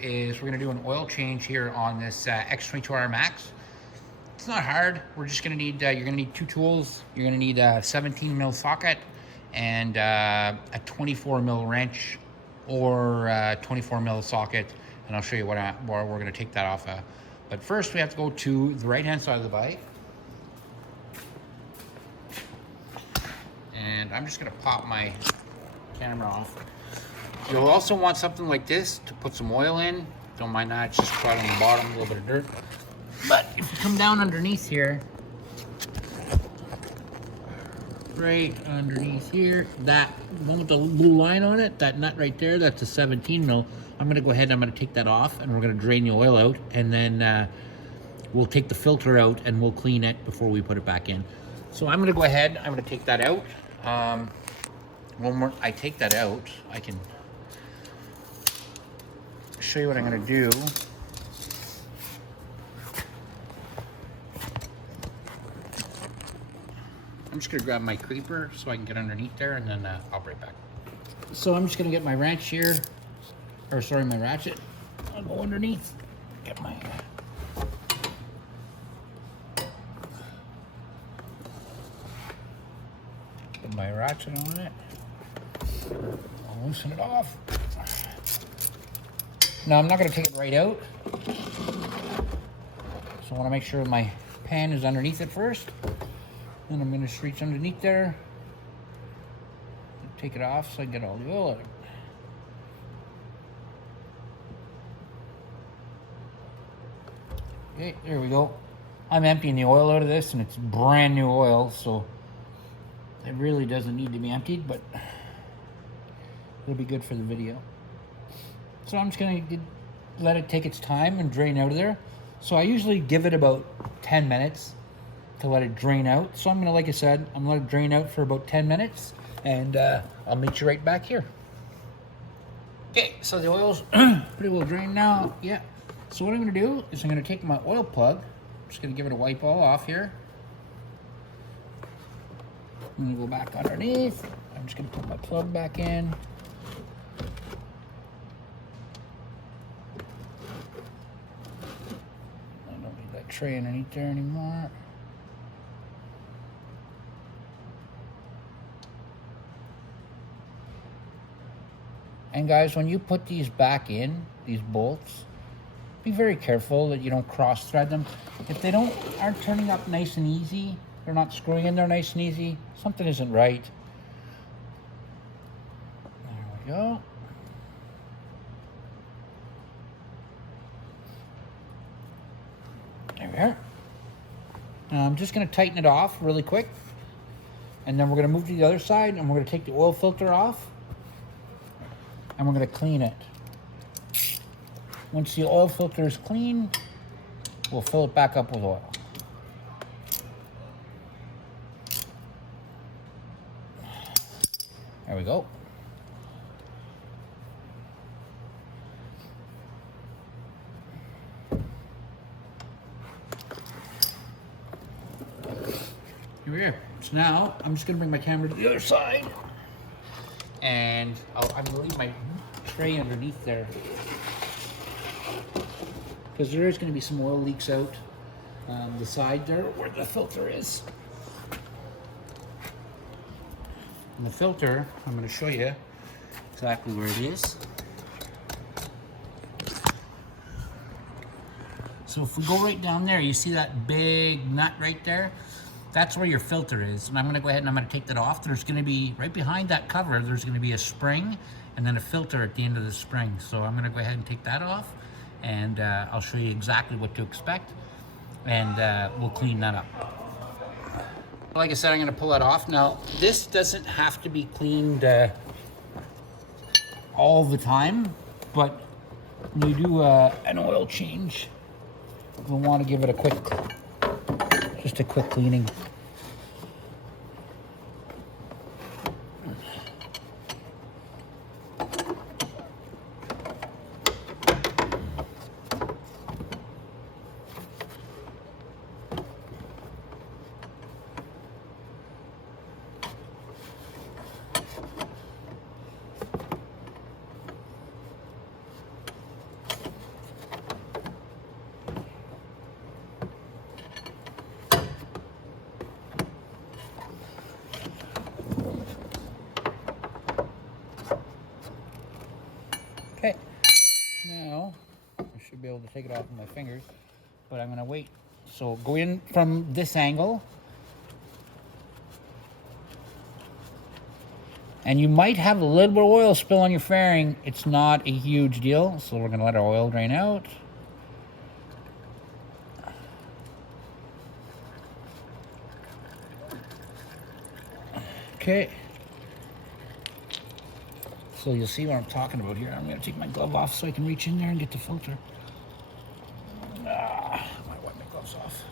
Is we're going to do an oil change here on this X22R Max. It's not hard. We're just going to need, you're going to need two tools. You're going to need a 17 mil socket and a 24 mil wrench or a 24 mil socket. And I'll show you what we're going to take that off of. But first we have to go to the right hand side of the bike. And I'm just going to pop my camera off. You'll also want something like this to put some oil in. Don't mind that, it's just right on the bottom, a little bit of dirt. But if you come down underneath here, right underneath here, that one with the blue line on it, that nut right there, that's a 17 mil. I'm gonna go ahead and I'm gonna take that off and we're gonna drain the oil out, and then we'll take the filter out and we'll clean it before we put it back in. So I'm gonna go ahead, I'm gonna take that out. When I take that out, I can show you what I'm going to do. I'm just going to grab my creeper so I can get underneath there, and then I'll be right back. So I'm just going to get my wrench here, or sorry, my ratchet. I'll go underneath, get my ratchet on it. I'll loosen it off. Now I'm not going to take it right out, so I want to make sure my pan is underneath it first. Then I'm going to reach underneath there, take it off so I can get all the oil out of it. Okay, there we go. I'm emptying the oil out of this, and it's brand new oil, so it really doesn't need to be emptied, but it'll be good for the video. So I'm just going to let it take its time and drain out of there. So I usually give it about 10 minutes to let it drain out. So I'm going to, like I said, I'm going to let it drain out for about 10 minutes, and I'll meet you right back here. Okay, so the oil's pretty well drained now. Yeah. So what I'm going to do is I'm going to take my oil plug. I'm just going to give it a wipe all off here. I'm going to go back underneath. I'm just going to put my plug back in. Tray underneath there anymore. And guys, when you put these back in, these bolts, be very careful that you don't cross thread them. If they aren't turning up nice and easy, they're not screwing in there nice and easy, something isn't right. There we go. There we are. Now I'm just going to tighten it off really quick, and then we're going to move to the other side, and we're going to take the oil filter off, and we're going to clean it. Once the oil filter is clean, we'll fill it back up with oil. There we go. Here we are. So now I'm just going to bring my camera to the other side, and I'm going to leave my tray underneath there, because there is going to be some oil leaks out the side there where the filter is. And the filter, I'm going to show you exactly where it is. So if we go right down there, you see that big nut right there? That's where your filter is. And I'm going to go ahead and I'm going to take that off. There's going to be, right behind that cover, there's going to be a spring and then a filter at the end of the spring. So I'm going to go ahead and take that off, and I'll show you exactly what to expect, and we'll clean that up. Like I said, I'm going to pull that off. Now, this doesn't have to be cleaned all the time, but when you do an oil change, we'll want to give it a quick cleaning. Now, I should be able to take it off with my fingers, but I'm gonna wait. So go in from this angle. And you might have a little bit of oil spill on your fairing. It's not a huge deal, so we're gonna let our oil drain out. Okay. So you'll see what I'm talking about here. I'm gonna take my glove off so I can reach in there and get the filter. I might wipe my gloves off.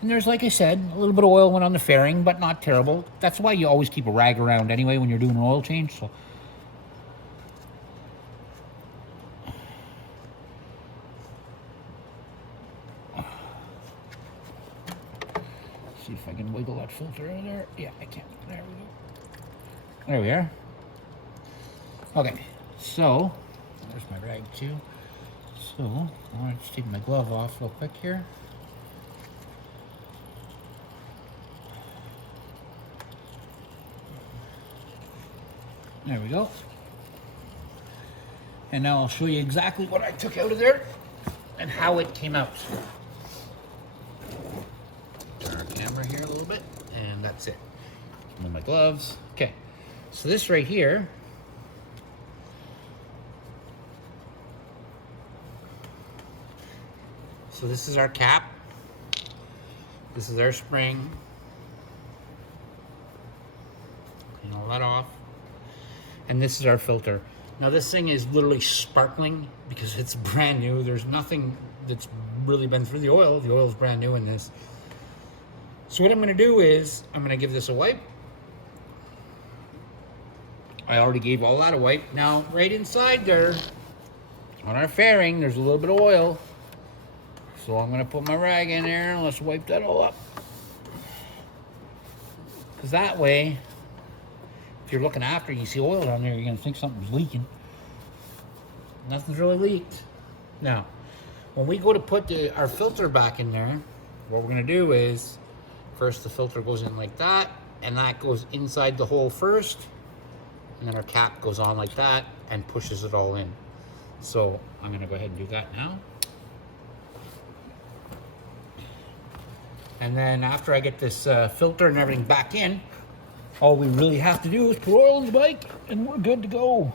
And there's, like I said, a little bit of oil went on the fairing, but not terrible. That's why you always keep a rag around anyway when you're doing an oil change. So, see if I can wiggle that filter in there. Yeah, I can. There we go. There we are. Okay, so there's my rag too. So I want to just take my glove off real quick here. There we go. And now I'll show you exactly what I took out of there and how it came out. Turn our camera here a little bit, and that's it. Remove my gloves. Okay, so this right here, so this is our cap. This is our spring. Clean all that off. And this is our filter. Now this thing is literally sparkling because it's brand new. There's nothing that's really been through the oil. The oil is brand new in this. So what I'm gonna do is, I'm gonna give this a wipe. I already gave all that a wipe. Now, right inside there, on our fairing, there's a little bit of oil. So I'm gonna put my rag in there and let's wipe that all up. Because that way, if you're looking after and you see oil down there, you're gonna think something's leaking. Nothing's really leaked. Now, when we go to put our filter back in there, what we're gonna do is, first the filter goes in like that, and that goes inside the hole first, and then our cap goes on like that and pushes it all in. So I'm gonna go ahead and do that now. And then after I get this filter and everything back in, all we really have to do is put oil in the bike and we're good to go.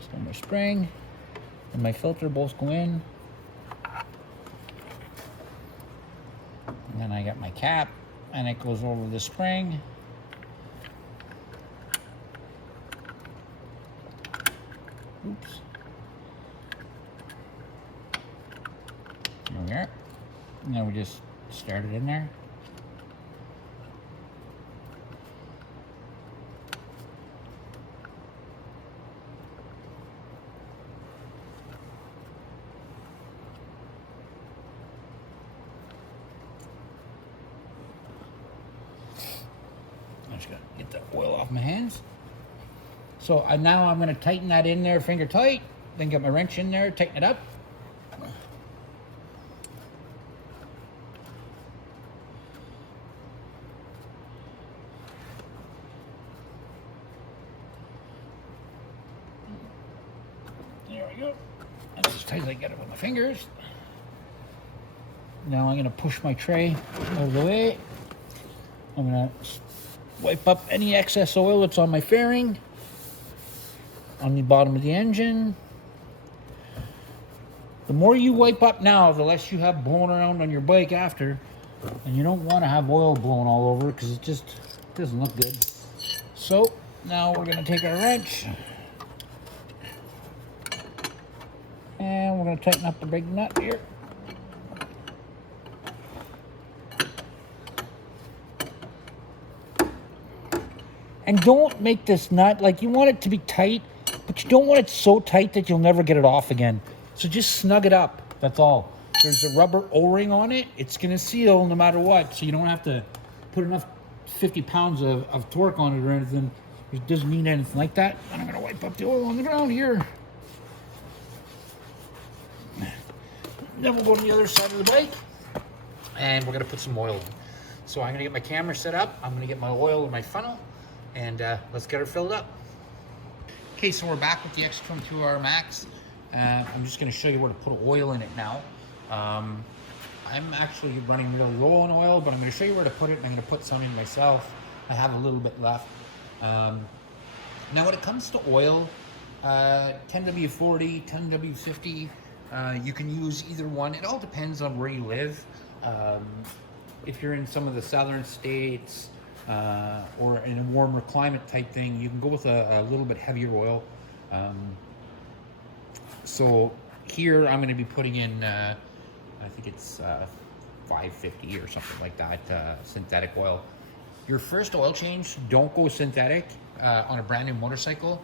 So my spring and my filter both go in. And then I got my cap and it goes over the spring. Oops. There we are. And then we just start it in there. I just gotta get the oil off my hands. So now I'm gonna tighten that in there, finger tight, then get my wrench in there, tighten it up. There we go. That's as tight as I get it with my fingers. Now I'm gonna push my tray out of the way. I'm gonna wipe up any excess oil that's on my fairing, on the bottom of the engine. The more you wipe up now, the less you have blowing around on your bike after. And you don't want to have oil blowing all over because it just doesn't look good. So now we're gonna take our wrench and we're gonna tighten up the big nut here. And don't make this nut, like, you want it to be tight, but you don't want it so tight that you'll never get it off again. So just snug it up, that's all. There's a rubber O-ring on it. It's gonna seal no matter what, so you don't have to put enough 50 pounds of torque on it or anything. It doesn't mean anything like that. And I'm gonna wipe up the oil on the ground here. Then we'll go to the other side of the bike, and we're gonna put some oil in. So I'm gonna get my camera set up, I'm gonna get my oil in my funnel, and let's get her filled up. Okay, so we're back with the X22R Max. I'm just gonna show you where to put oil in it now. I'm actually running really low on oil, but I'm gonna show you where to put it, and I'm gonna put some in myself. I have a little bit left. Now when it comes to oil, 10W40, 10W50, you can use either one. It all depends on where you live. If you're in some of the southern states or in a warmer climate type thing, you can go with a little bit heavier oil. So here I'm going to be putting in, I think it's 550 or something like that, synthetic oil. Your first oil change, don't go synthetic on a brand new motorcycle,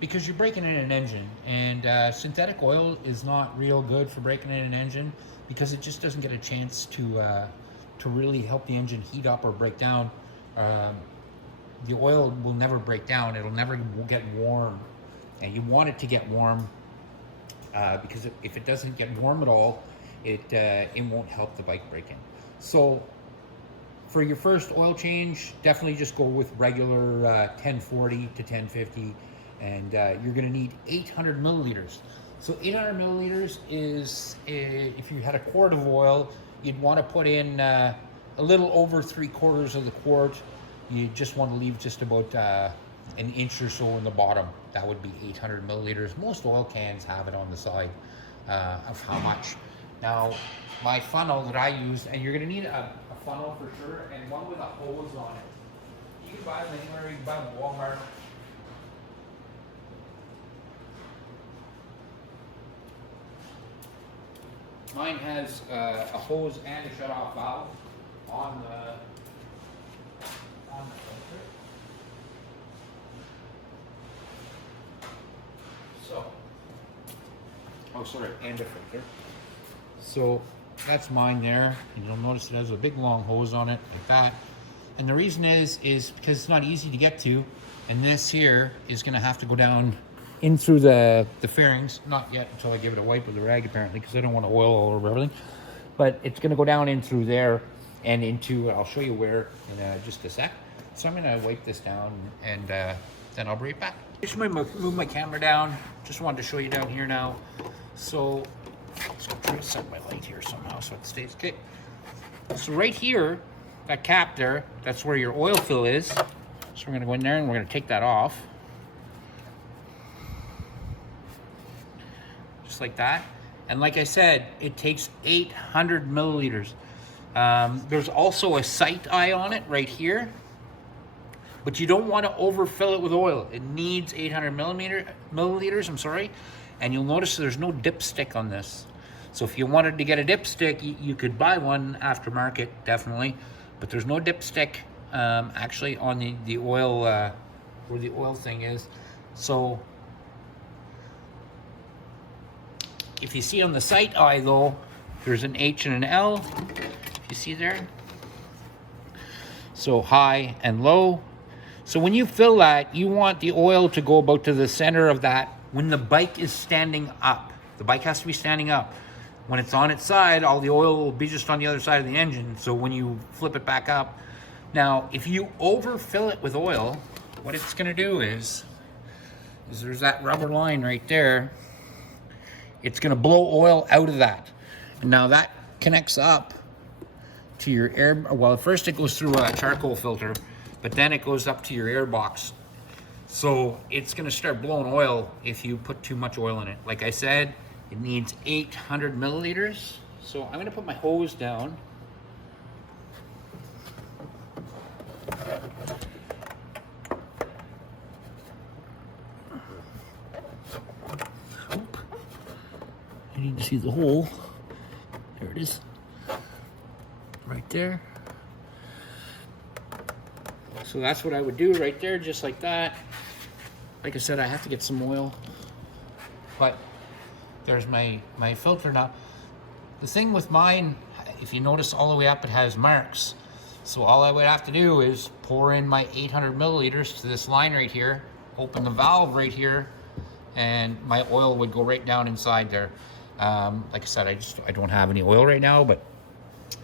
because you're breaking in an engine, and synthetic oil is not real good for breaking in an engine, because it just doesn't get a chance to really help the engine heat up or break down. The oil will never break down, it'll never get warm, and you want it to get warm, because if it doesn't get warm at all, it won't help the bike break in. So for your first oil change, definitely just go with regular 1040 to 1050, and you're going to need 800 milliliters. So 800 milliliters is, if you had a quart of oil, you'd want to put in a little over 3/4 of the quart. You just want to leave just about an inch or so in the bottom. That would be 800 milliliters. Most oil cans have it on the side of how much. Now, my funnel that I use, and you're going to need a funnel for sure, and one with a hose on it. You can buy them anywhere. You can buy them at Walmart. Mine has a hose and a shut-off valve on the filter. So, oh sorry, and a filter. So that's mine there, and you'll notice it has a big long hose on it like that. And the reason is because it's not easy to get to, and this here is going to have to go down in through the fairings. Not yet, until I give it a wipe with a rag apparently, because I don't want oil all over everything. But it's going to go down in through there and into, I'll show you where in just a sec. So I'm going to wipe this down, and then I'll be right back. Just move my camera down. Just wanted to show you down here now. So let's try to set my light here somehow so it stays okay. So right here, that cap there, that's where your oil fill is. So we're going to go in there and we're going to take that off. Just like that. And like I said, it takes 800 milliliters. There's also a sight eye on it right here, but you don't want to overfill it with oil. It needs 800 milliliters, I'm sorry. And you'll notice there's no dipstick on this. So if you wanted to get a dipstick, you could buy one aftermarket, definitely. But there's no dipstick actually on the oil, where the oil thing is. So if you see on the sight eye though, there's an H and an L, you see there? So high and low. So when you fill that, you want the oil to go about to the center of that when the bike is standing up. The bike has to be standing up. When it's on its side, all the oil will be just on the other side of the engine. So when you flip it back up. Now, if you overfill it with oil, what it's gonna do is there's that rubber line right there. It's gonna blow oil out of that. And now that connects up to your air, well, first it goes through a charcoal filter, but then it goes up to your air box. So it's gonna start blowing oil if you put too much oil in it. Like I said, it needs 800 milliliters. So I'm gonna put my hose down. You need to see the hole. There it is. Right there. So that's what I would do right there, just like that. Like I said, I have to get some oil. But there's my filter now. The thing with mine, if you notice all the way up, it has marks. So all I would have to do is pour in my 800 milliliters to this line right here, open the valve right here, and my oil would go right down inside there. Like I said, I don't have any oil right now, but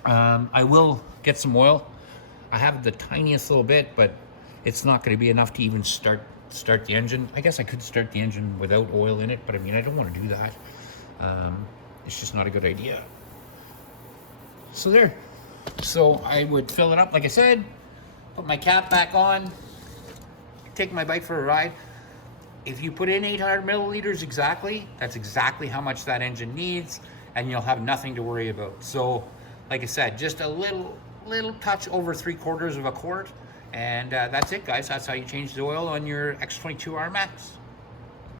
I will get some oil. I have the tiniest little bit, but it's not going to be enough to even start the engine. I guess I could start the engine without oil in it, but I mean, I don't want to do that. It's just not a good idea. So there. So I would fill it up, like I said, put my cap back on, take my bike for a ride. If you put in 800 milliliters exactly, that's exactly how much that engine needs, and you'll have nothing to worry about. So, like I said, just a little touch over 3/4 of a quart, and that's it, guys. That's how you change the oil on your X22R Max.